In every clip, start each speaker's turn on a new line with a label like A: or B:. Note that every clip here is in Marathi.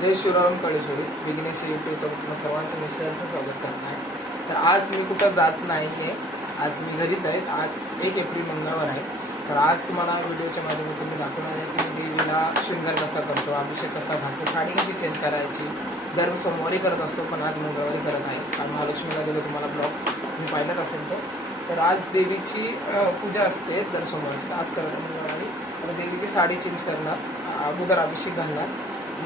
A: जय शिवराम कळेश्वरी. बिगिनेस यूट्यूब चौक तुम्हाला सर्वांचं निश्चयाचं स्वागत करत आहे. तर आज मी कुठं जात नाही आहे आज मी घरीच आहे. आज एक एप्रिल मंगळवार आहे. तर आज तुम्हाला व्हिडिओच्या माध्यमातून मी दाखवणार आहे की देवीला शृंगार कसा करतो अभिषेक कसा घालतो साडी कशी चेंज करायची दर सोमवारी करत असतो पण आज मंगळवारी करत आहे. कारण महालक्ष्मीला गेलो तुम्हाला ब्लॉग तुम्ही पाहिलाच असेल तर. तर आज देवीची पूजा असते दर सोमवारची. आज करत मंगळवारी. तर देवीची साडी चेंज करणार अगोदर अभिषेक घालणार.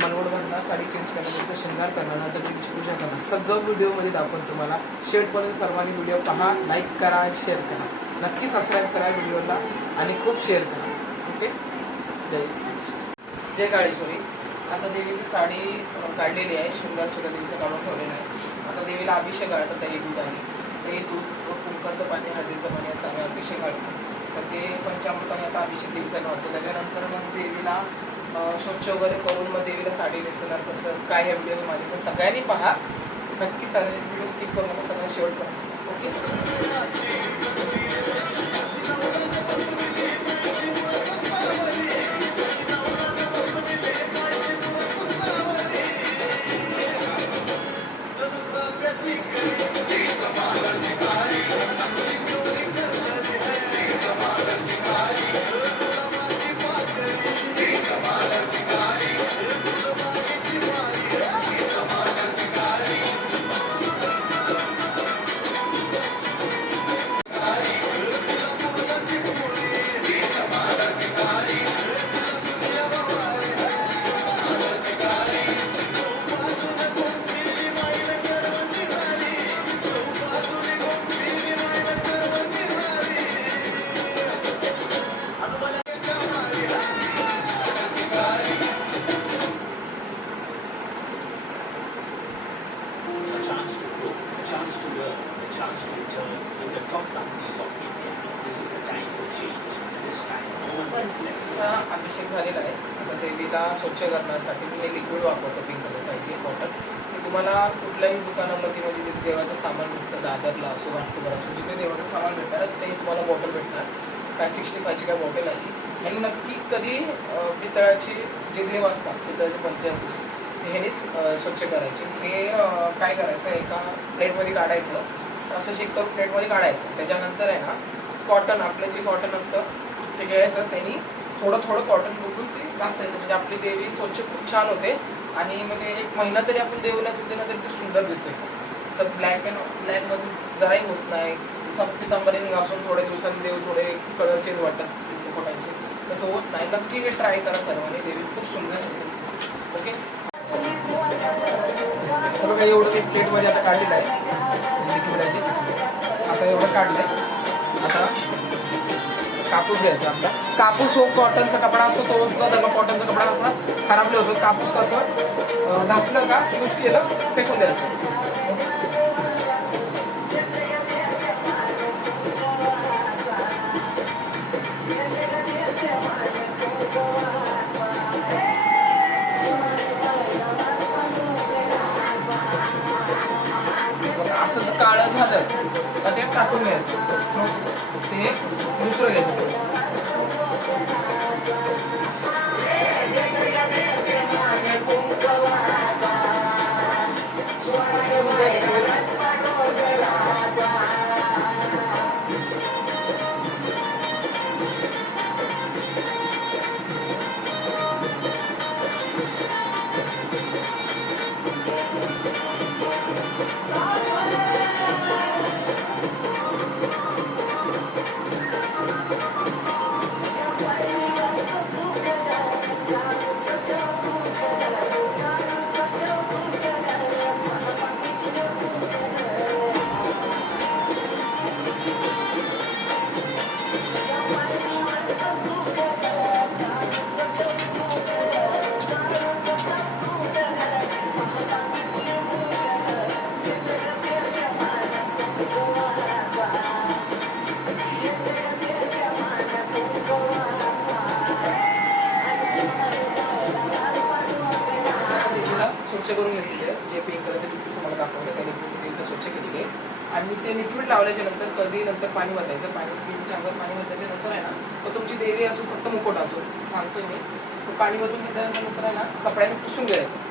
A: मलवड घालणार साडी चेंज करणार त्यांचा शृंगार करणार नंतर देवीची पूजा करणार सगळं व्हिडिओमध्ये दाखवून तुम्हाला. शेवटपर्यंत सर्वांनी व्हिडिओ पहा लाईक करा आणि शेअर करा. नक्की सबस्क्राईब करा व्हिडिओला आणि खूप शेअर करा. ओके जय जय काळेश्वरी. आता देवीची साडी काढलेली आहे. शृंगार सुद्धा देवीचं काढून ठेवलेलं आहे. आता देवीला अभिषेक घालतात दही दूध आणि ते दूध व कुंकाचं पाणी हळदीचं पाणी असं आम्ही अभिषेक घालतो तर ते पंचामृताने आता अभिषेक देवीचा घालतो. त्याच्यानंतर मग देवीला स्वच्छ वगैरे करून मग देवीला साडी नेसणार कसं काय ह्या व्हिडिओ पण सगळ्यांनी पहा. नक्की सगळे व्हिडिओ स्किप करून नका सगळ्यांना शेवट करा ओके स्वच्छ करण्यासाठी मी हे लिक्विड वापरतो पिंक कलरचा एक बॉटल ते तुम्हाला कुठल्याही दुकानामध्ये म्हणजे जिथे देवाचं सामान भेटतं दादरला असो नागपूर असो जिथे देवाचं सामान भेटणार ते तुम्हाला बॉटल भेटणार. काय सिक्स्टी फायची काय बॉटल आहे. आणि नक्की कधी पितळाची जे देव असतात पितळाचे पंचायतीचे ह्यानेच स्वच्छ करायचे. हे काय करायचं एका प्लेटमध्ये काढायचं. असं शेक करून प्लेटमध्ये काढायचं. त्याच्यानंतर आहे ना कॉटन आपलं जे कॉटन असतं ते घ्यायचं. त्यांनी थोडं थोडं कॉटन बघून ते घासायचं म्हणजे आपली देवी स्वच्छ खूप छान होते. आणि म्हणजे एक महिना तरी आपण देवीला तिथे ना तरी ते सुंदर दिसते असं ब्लॅक अँड ब्लॅकमध्ये जराही होत नाही. जसं पितांबरीने घासून थोड्या दिवसांनी देव थोडे कलर चेंज वाटतात फोटांचे तसं होत नाही. नक्की हे ट्राय करा सर्वांनी. देवी खूप सुंदर ओके बघा एवढं मी प्लेटमध्ये आता काढलेलं आहे. लिक्विडाची आता एवढं काढलं आहे आता कापूस घ्यायचा आपला. कापूस हो कॉटनचा कपडा असतो तो सुद्धा त्याला कॉटनचा कपडा कसा खराबले होतो. कापूस कसं घासलं का यूज केलं फेकून द्यायचं. असं जर काळं झालं तर ते टाकून घ्यायचं. ते दुसरं घ्यायचं करून घेतलेली आहे जे पिंक कलरचं लिक्विड तुम्हाला दाखवलं त्या लिक्विड एकदा स्वच्छ केलेले आणि ते लिक्विड लावल्याच्या नंतर कधी नंतर पाणी वतायचं? पाणी पिंकच्या अंगात पाणी वतायच्या नंतर आहे ना तर तुमची देवी असो फक्त मुकोट असो सांगतो मी. पाणी वतून घेतल्यानंतर नंतर आहे ना कपड्याने पुसून घ्यायचं.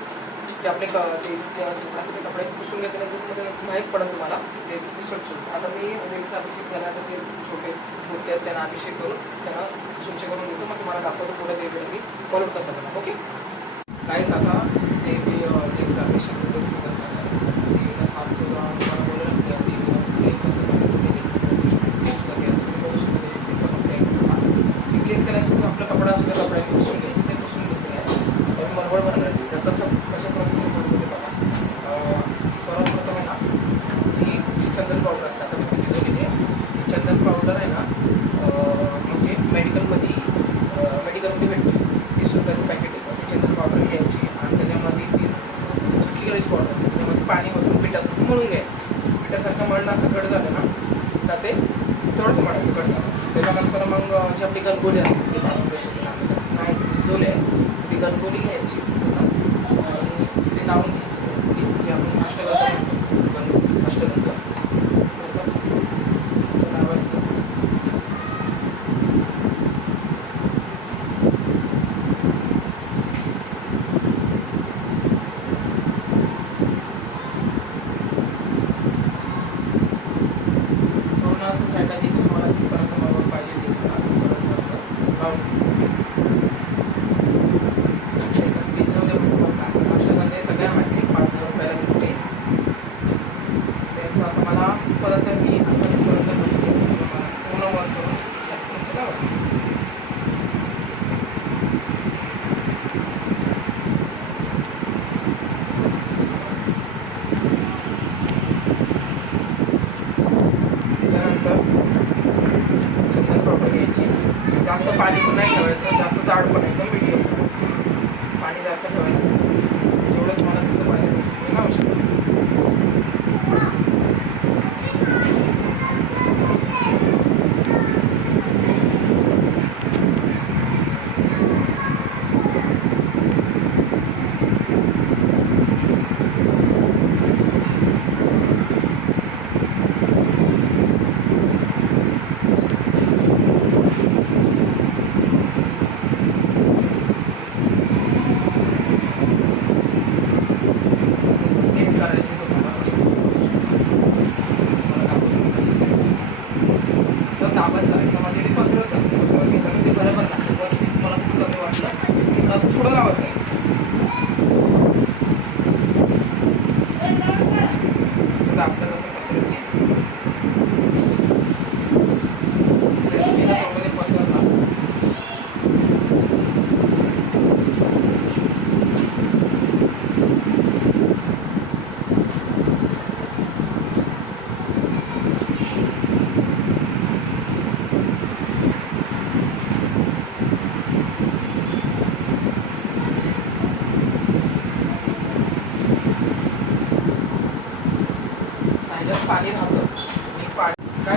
A: जे आपले क ते कपडे कपड्याने पुसून घेतल्यानंतरमध्ये माहीत पडेल तुम्हाला ते स्वच्छ आता मी देवीचा अभिषेक तर जे छोटे मूर्ती आहेत त्यांना अभिषेक करून त्यांना स्वच्छ करून घेतो मग तुम्हाला दाखवतो पुढे देवीला मी कॉल कसा करणार ओके? काहीच आता ぜひ試してみてください。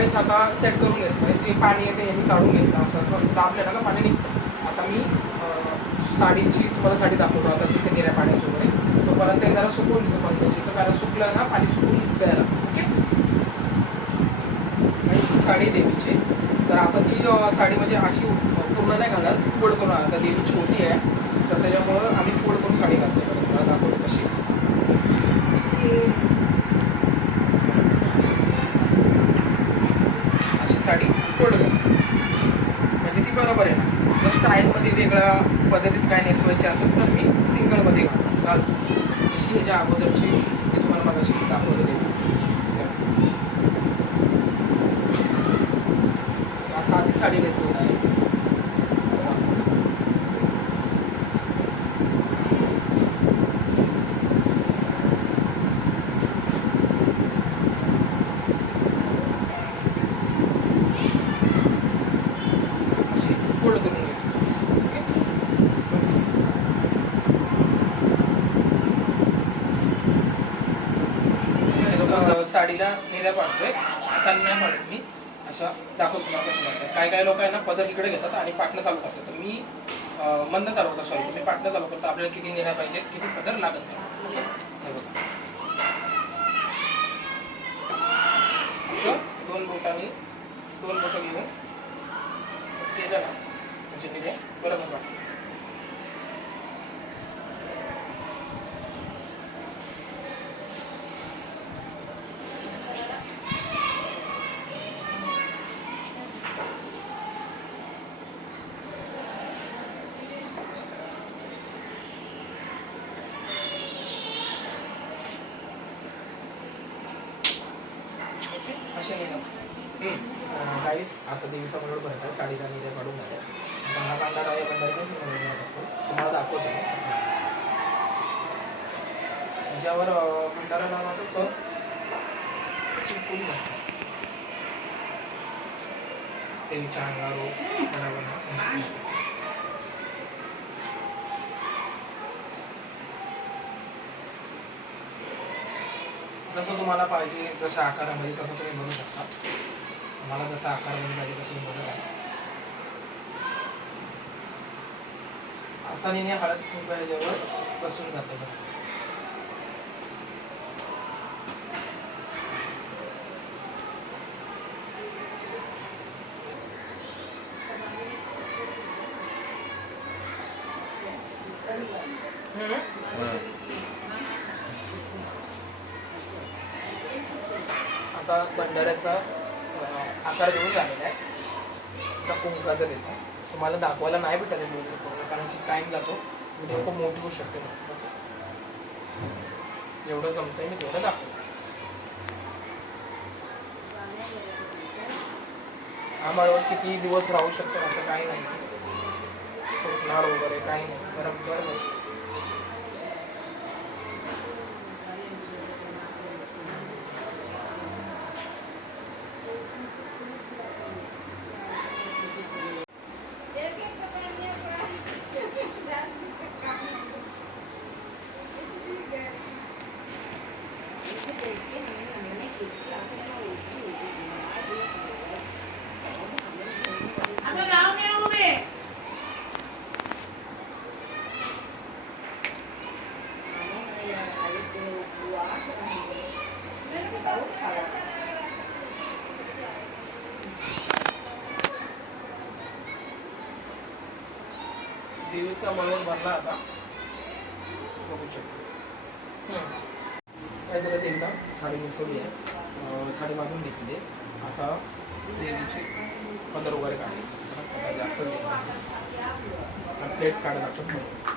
A: त्यावेळेस आता सेट करून घेतलं जे पाणी आहे ते ह्यांनी काढून घेतलं असं असं. दाबलेलं ना पाणी निघतं. आता मी साडीची तुम्हाला साडी दाखवतो. आता तिथे गेल्या पाण्याची वगैरे. तोपर्यंत ते जरा सुकून घेतो पंखाची. तर कारण सुकलं ना पाणी सुकून द्यायला ओके? ही साडी देवीची. तर आता ती साडी म्हणजे अशी पूर्ण नाही घालणार. ती करून आता देवी छोटी आहे. तर त्याच्यामुळं आम्ही फोड करून साडी घालतो तुम्हाला दाखवतो कशी. बरोबर आहे स्टाईलमध्ये वेगळ्या पद्धतीत काय नेसवायची असेल तर मी सिंगलमध्ये घालतो अशी ह्याच्या अगोदरची मी तुम्हाला मग अशी दाखवतो ते. असा आधी साडी नेसव मदर इकडे घेतात आणि पाटणं चालू करतात. तर मी म्हणणं चालू करतात. सॉरी मी पाटणं चालू करतो. आपल्याला किती नेण्या पाहिजेत किती पदर लागत नाही. दोन बोटांनी दोन बोटं घेऊन केलं ना म्हणजे बरोबर वाटतं काहीच आता देवीचा मंडळ भरत आहे साडी मी ते काढून झाले आता हा भंडारा या मी म्हणत असतो. तुम्हाला दाखवतो मी. त्याच्यावर भंडारा लावणार तर सहज चिपकून जातं. देवीच्या अंगावर बरोबर जसं तुम्हाला पाहिजे जशा आकारामध्ये तसं तुम्ही बनवू शकता. मला जसा आकार आकारामध्ये पाहिजे तशी मदत आहे. आसानीने हळद कुंकू बसून जाते बघा. आता भंडाऱ्याचा आकार देऊन झालेला आहे. आता कुंकाचा देतो. तुम्हाला दाखवायला नाही भेटत आहे व्हिडिओ पूर्ण कारण की टाईम जातो. व्हिडिओ खूप मोठी होऊ शकते. ओके. जेवढं आहे मी तेवढं दाखवतो. हा माळवर किती दिवस राहू शकतो असं काही नाही. फुटणार वगैरे काही नाही. बरोबर बसतो देवीचा मनोर भरला आता बघू शकतो हम्म. झालं सगळं साडी नेसवली आहे. साडी बांधून घेतली आहे. आता देवीचे पदर वगैरे काढले आता जास्त प्लेट्स काढायला लागतात
B: म्हणून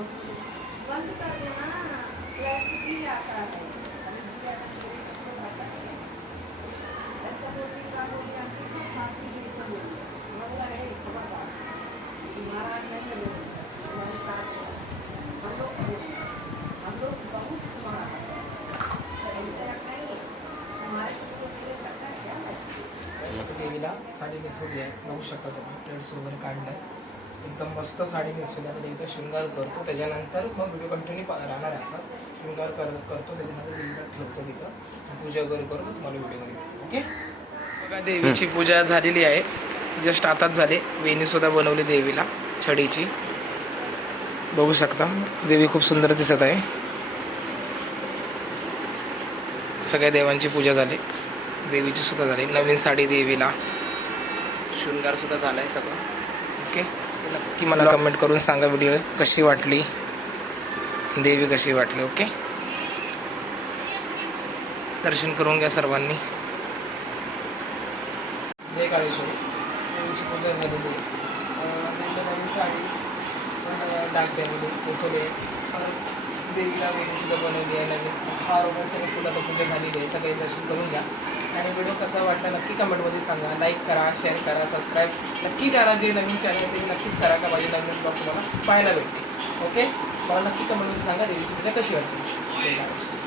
B: कर देना प्लास्टिक ही आता है ऐसा बोलने का बोली आपकी तो काफी देर से बोली मगर है खबरदार महाराज नहीं है लोग हमारे साथ है। हम लोग हम लोग बहुत तुम्हारा ऐसा नहीं है हमारे को मेरे करता क्या है
A: आता देवीला साडी नेसवली आहे बघू शकता तुम्ही प्लेट्स वगैरे काढलाय एकदम मस्त साडी नेसवली आता देवीचा शृंगार करतो त्याच्यानंतर मग व्हिडिओ कंटिन्यू राहणार आहे असाच. शृंगार कर करतो त्याच्यानंतर देवीला ठेवतो तिथं. पूजा वगैरे करून तुम्हाला व्हिडिओमध्ये ओके? बघा देवीची पूजा झालेली आहे. जस्ट आताच झाली. वेणी सुद्धा बनवली देवीला छडीची. बघू शकता. देवी खूप सुंदर दिसत आहे. सगळ्या देवांची पूजा झाली. देवीची सुद्धा झाली. नवीन साडी देवीला. शृंगार सुद्धा झाला आहे सगळं. ओके नक्की मला कमेंट करून सांगा व्हिडिओ कशी वाटली? देवी कशी वाटली ओके दर्शन करून घ्या सर्वांनी. जय काळेश्वरी. देवीची पूजा झालेली आहे. देवीला नवीन साडी आहे परत बनवली आहे नवीन. हार वगैरे सगळे फुलं आता पूजा झालेली आहे. सगळे दर्शन करून घ्या. आणि व्हिडिओ कसा वाटला नक्की कमेंटमध्ये सांगा. लाईक करा शेअर करा सबस्क्राईब नक्की करा जे नवीन चॅनल आहे ते नक्कीच करा का माझे नवीन ब्लॉग तुम्हाला पाहायला भेटते ओके मला नक्की कमेंटमध्ये सांगा देवीची पूजा कशी वाटते